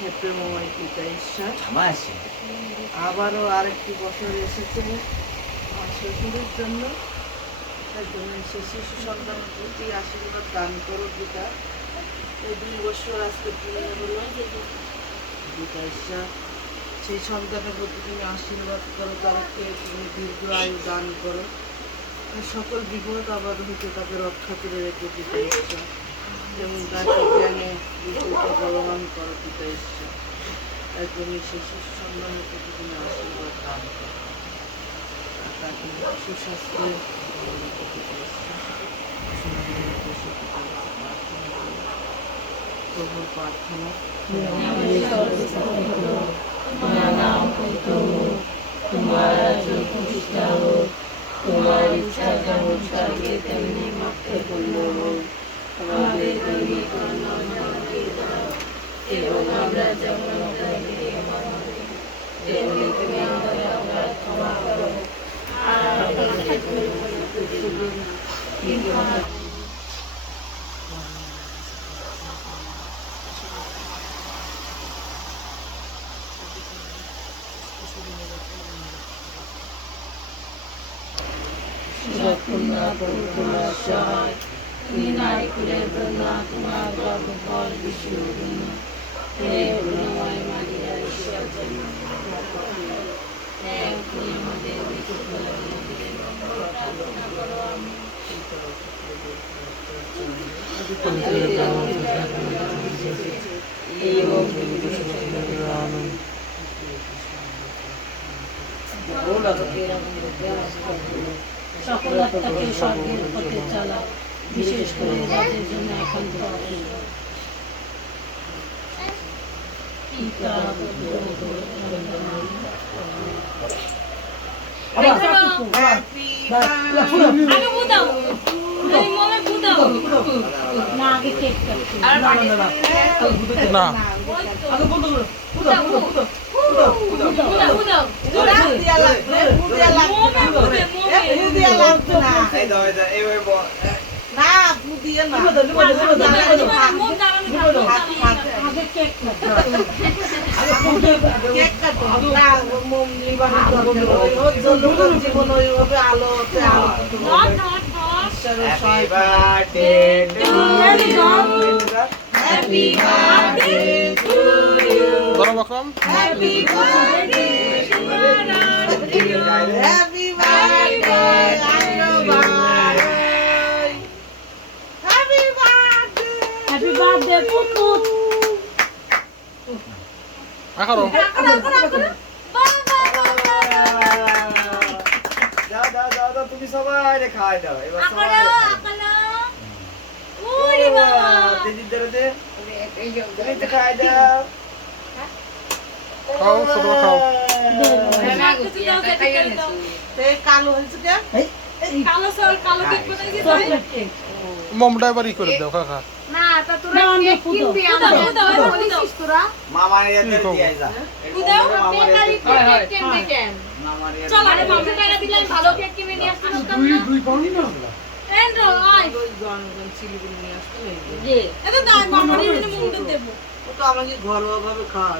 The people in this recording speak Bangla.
হ্যাপি মোমাই পিতা ঈশ্বর আবারও আরেকটি বছর এসেছে আমার শ্বশুরের জন্য। তার জন্য সে শিশু সন্তানের প্রতি আশীর্বাদ দান করো পিতা। এই 2 বছর আজকে পূর্ণ হলো পিতা ঈশ্বর, সেই সন্তানের প্রতি তুমি আশীর্বাদ করো, তাদেরকে তুমি দীর্ঘ আয়ু দান করো, সকল বিপদ আবার হইতে তাকে রক্ষা করে রেখে পিতা ঈশ্বর, যেমন তাকে জ্ঞানে বিদ্যুৎ বলবান করো পিতা ঈশ্বর। তাই তুমি সেই শিশু সন্তানের প্রতি তুমি আশীর্বাদ দান করো, তাকে সুস্বাস্থ্য প্রভুর প্রার্থনা তোমার রাজ্য প্রতিষ্ঠা হোক, তোমার ইচ্ছা যেমন স্বর্গে তেমনি মর্তে পূর্ণ হোক। আমাদের দৈনিক অন্ন আমাদের দাও, এবং আমরা যেমন তেমনি তুমি আমাদের অপরাধ ক্ষমা করো, আর আমাদের কিন্তু তোমার সহায় তুমি নারীকুলের জন্য তোমার গর্ভফল বিষ্ণু হে গুণময় মারিয়া ঈশ্বর জন্য আমাদের প্রার্থনা করো। আমি সকল আত্মাকে স্বর্গের পথে চালাও, বিশেষ করে যাদের জন্য একান্ত তুমি সবাই খাই দাও এবার খাই দাও মমটা বাড়ি করে দাও কাকা না তা তোরা কেক কিনবি আমরা বলিস তোরা মামা এতে দিয়ে যা বুদাও বেকারি কেক কিনবে কেন চল আরে মামা টাকা দিলে ভালো কেক কিনে নিয়ে আসতে পারতাম না দুই পাউন্ড না এন্ড্রো আই জনগণ চিলিগুলো নিয়ে আসতে জি এটা দাই মামার জন্য মুন্ডে দেব ও তো আমাকে ঘরোয়া ভাবে খাওয়া